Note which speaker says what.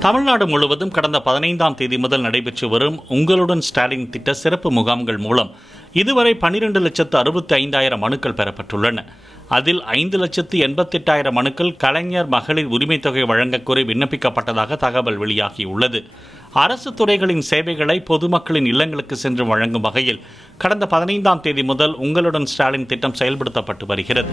Speaker 1: தமிழ்நாடு முழுவதும் கடந்த பதினைந்தாம் தேதி முதல் நடைபெற்று வரும் உங்களுடன் ஸ்டாலின் திட்ட சிறப்பு முகாம்கள் மூலம் இதுவரை பன்னிரண்டு லட்சத்து அறுபத்தி ஐந்தாயிரம் மனுக்கள் பெறப்பட்டுள்ளன. அதில் ஐந்து லட்சத்து எண்பத்தெட்டாயிரம் மனுக்கள் கலைஞர் மகளிர் உரிமைத் தொகை வழங்கக்கோரி விண்ணப்பிக்கப்பட்டதாக தகவல் வெளியாகியுள்ளது. அரசு துறைகளின் சேவைகளை பொதுமக்களின் இல்லங்களுக்கு சென்று வழங்கும் வகையில் கடந்த பதினைந்தாம் தேதி முதல் உங்களுடன் ஸ்டாலின் திட்டம் செயல்படுத்தப்பட்டு வருகிறது.